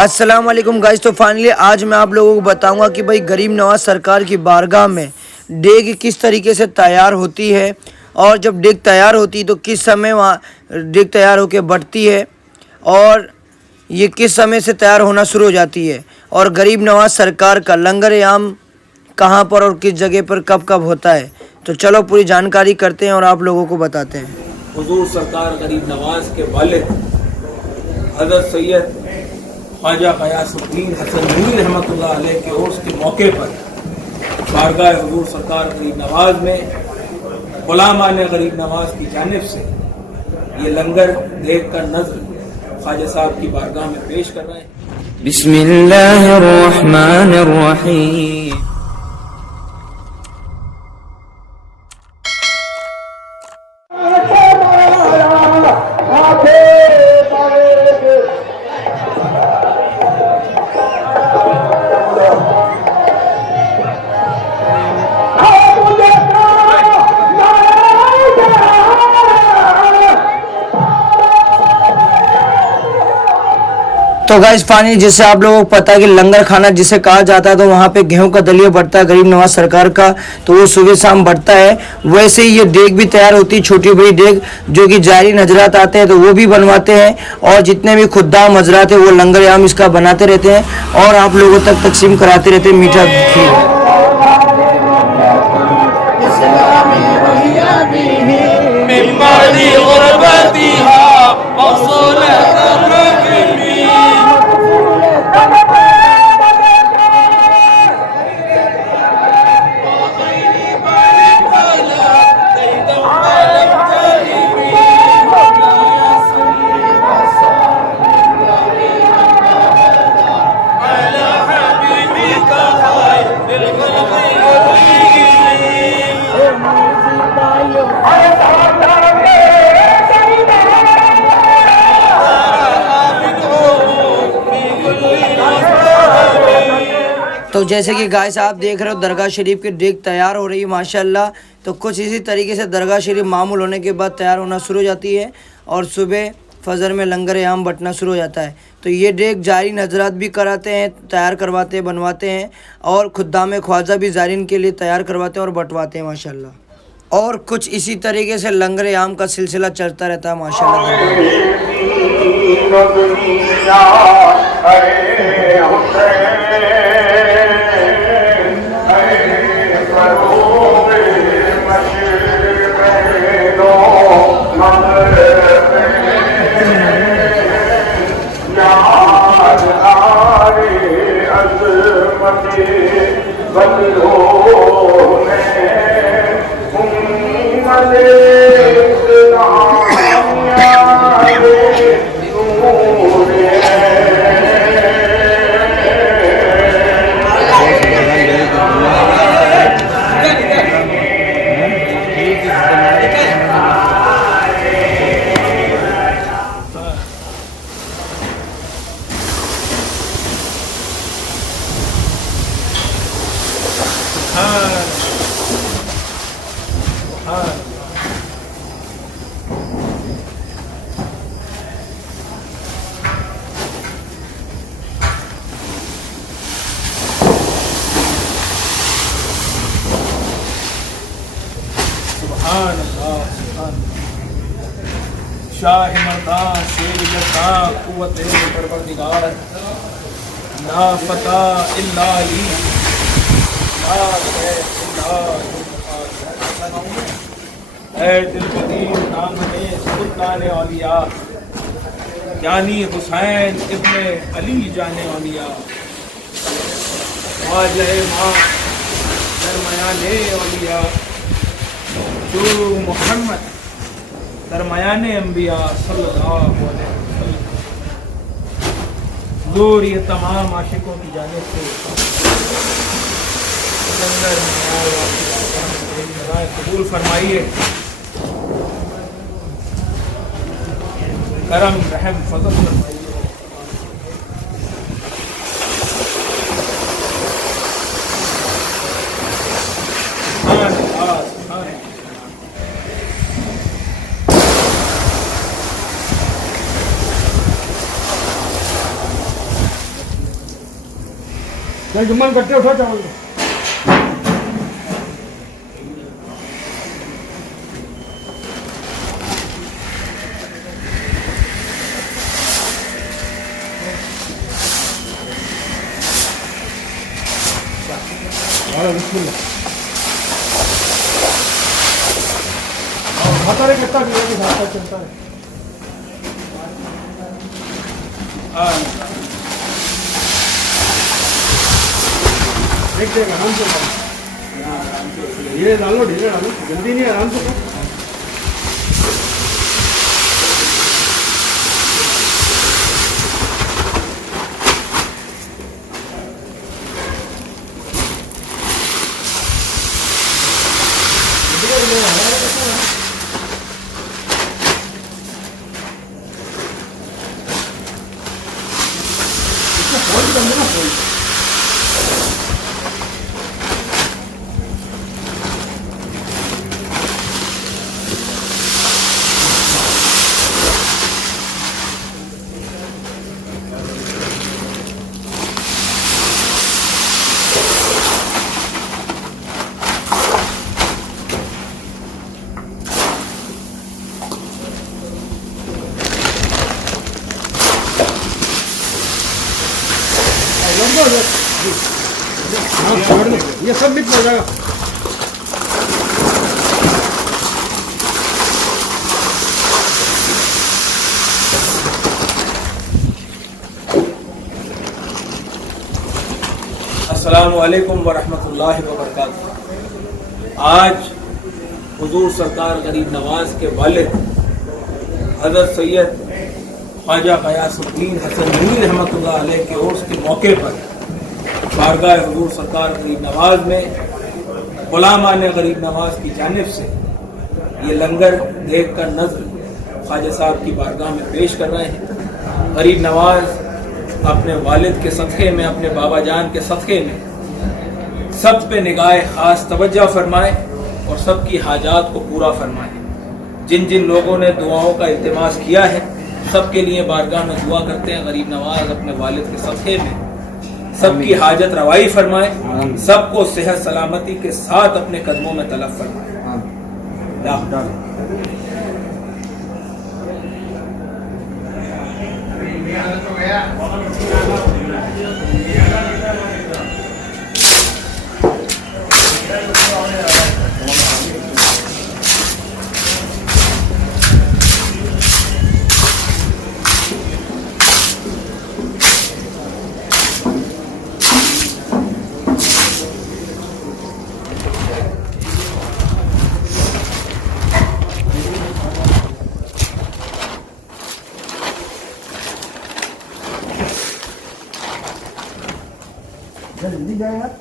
अस्सलाम वालेकुम गाइस। तो फाइनली आज मैं आप लोगों को बताऊंगा कि भाई गरीब नवाज सरकार की बारगाह में डेग किस तरीके से तैयार होती है और जब डेग तैयार होती है तो किस समय वहाँ डेग तैयार होकर बढ़ती है और ये किस समय से तैयार होना शुरू हो जाती है और गरीब नवाज सरकार का लंगर आम कहाँ पर और किस जगह पर कब कब होता है। तो चलो पूरी जानकारी करते हैं और आप लोगों को बताते हैं। हुजूर सरकार गरीब नवाज के वालिद हज़रत सैयद ख्वाजा ग़यासुद्दीन हसन नूरी रहमतुल्लाह अलैह के उर्स के मौके पर बारगाह हुजूर सरकार गरीब नवाज में गुलामान गरीब नवाज की जानिब से ये लंगर देख कर नज़र ख्वाजा साहब की बारगाह में पेश कर रहे हैं। बिस्मिल्लाहिर रहमानिर रहीम। तो गाइस फाइनली जैसे आप लोगों को पता है कि लंगर खाना जिसे कहा जाता है तो वहाँ पे गेहूं का दलिया बढ़ता है गरीब नवाज सरकार का, तो वो सुबह शाम बढ़ता है। वैसे ही ये देग भी तैयार होती है, छोटी बड़ी देग जो कि जायरीन हजरात आते हैं तो वो भी बनवाते हैं और जितने भी खुद्दाम हजरात है वो लंगर आम इसका बनाते रहते हैं और आप लोगों तक तकसीम कराते रहते हैं मीठा खीर। तो जैसे कि गाइस आप देख रहे हो दरगाह शरीफ की डेग तैयार हो रही है माशाल्लाह। तो कुछ इसी तरीके से दरगाह शरीफ मामूल होने के बाद तैयार होना शुरू हो जाती है और सुबह फजर में लंगर आम बंटना शुरू हो जाता है। तो ये डेग जायरीन हजरात भी कराते हैं, तैयार करवाते हैं, बनवाते हैं और खुद्दाम ख्वाजा भी जायरीन के लिए तैयार करवाते हैं और बंटवाते हैं माशाल्लाह। और कुछ इसी तरीके से लंगर आम का सिलसिला चलता रहता है माशाल्लाह। शाह मर्दां शेर यज़्ज़ा क़ुव्वत परवरदिगार ला फता इल्ला अली ला सैफ इल्ला ऐ दिल कदीर नामने सुल्तान औलिया यानी हुसैन इब्ने अली जाने औलिया वाजह माँ दरमयाने औलिया जो मोहम्मद दरमयाने अंबिया सल्लल्लाहु अलैहि वसल्लम। हुज़ूर ये तमाम आशिकों की जानिब से कबूल फरमाइए। करम रहम फज़ल फरमाइए। जुम्मन कट्टे उठो चावल को। खाता रहे कितना भी चलता है। देख आराम से धीरे डालो जल्दी नहीं, आराम से। ये सब मिक्स हो जाएगा। अस्सलामु अलैकुम वरहमतुल्लाहि वबरकातुहू। आज हुजूर सरकार गरीब नवाज के वालिद हज़रत सैयद ख्वाजा ग़यासुद्दीन हसन नूरी रहमतुल्लाह अलैह के उर्स के मौके पर बारगाह हुजूर सरकार गरीब नवाज में गुलामान गरीब नवाज की जानिब से ये लंगर देख कर नज़र ख्वाजा साहब की बारगाह में पेश कर रहे हैं। गरीब नवाज अपने वालिद के सदक़े में, अपने बाबा जान के सदक़े में सब पे निगाह ख़ास तवज्जो फरमाए और सबकी हाजात को पूरा फरमाए। जिन जिन लोगों ने दुआओं का इल्तिमास किया है सबके लिए बारगाह में दुआ करते हैं। गरीब नवाज अपने वालिद के सदक़े में सबकी हाजत रवाई फरमाए, सबको सेहत सलामती के साथ अपने कदमों में तलब फरमाए। जल्दी जाए यार।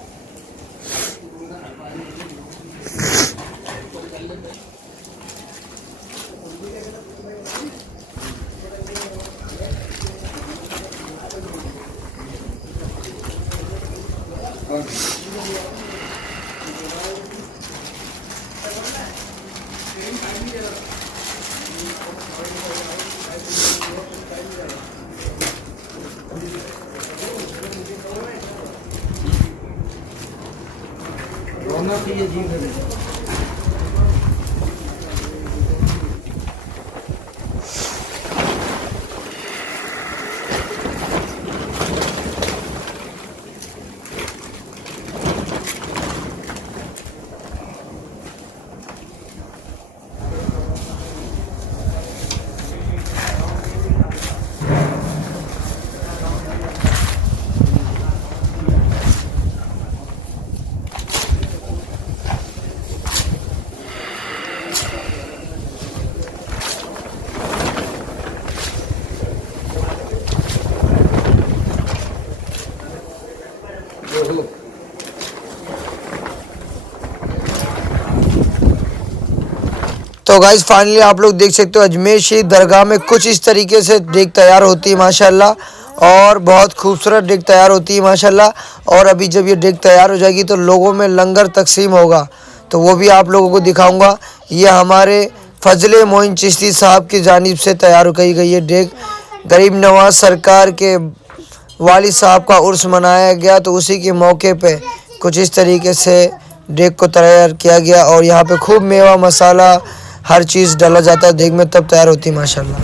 चाहिए जी तो गाइस फाइनली आप लोग देख सकते हो अजमेर शरीफ दरगाह में कुछ इस तरीके से डेग तैयार होती है माशाल्लाह, और बहुत खूबसूरत डेग तैयार होती है माशाल्लाह। और अभी जब ये डेग तैयार हो जाएगी तो लोगों में लंगर तकसीम होगा, तो वो भी आप लोगों को दिखाऊंगा। ये हमारे फजले मोइन चिश्ती साहब की जानिब से तैयार की गई है डेग। गरीब नवाज सरकार के वालिद साहब का उर्स मनाया गया, तो उसी के मौके पे कुछ इस तरीके से डेग को तैयार किया गया। और यहाँ पे खूब मेवा मसाला हर चीज़ डाला जाता है देग में, तब तैयार होती है माशाल्लाह।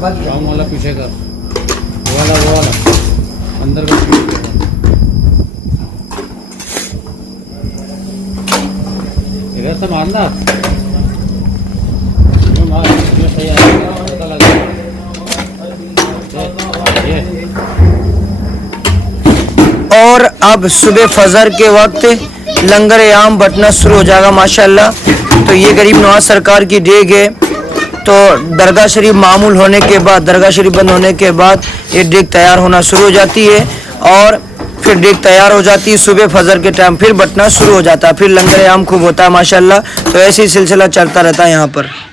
काम वाला पीछे का वो वाला अंदर का इधर से मारना सही आएगा, पता लगा और अब सुबह फजर के वक्त लंगर आम बटना शुरू हो जाएगा माशाल्लाह। तो ये गरीब नवाज सरकार की डेग है। तो दरगाह शरीफ मामूल होने के बाद, दरगाह शरीफ बंद होने के बाद ये डेग तैयार होना शुरू हो जाती है और फिर डेग तैयार हो जाती है। सुबह फजर के टाइम फिर बटना शुरू हो जाता है, फिर लंगर आम खूब होता है माशाल्लाह। तो ऐसे ही सिलसिला चलता रहता है यहाँ पर।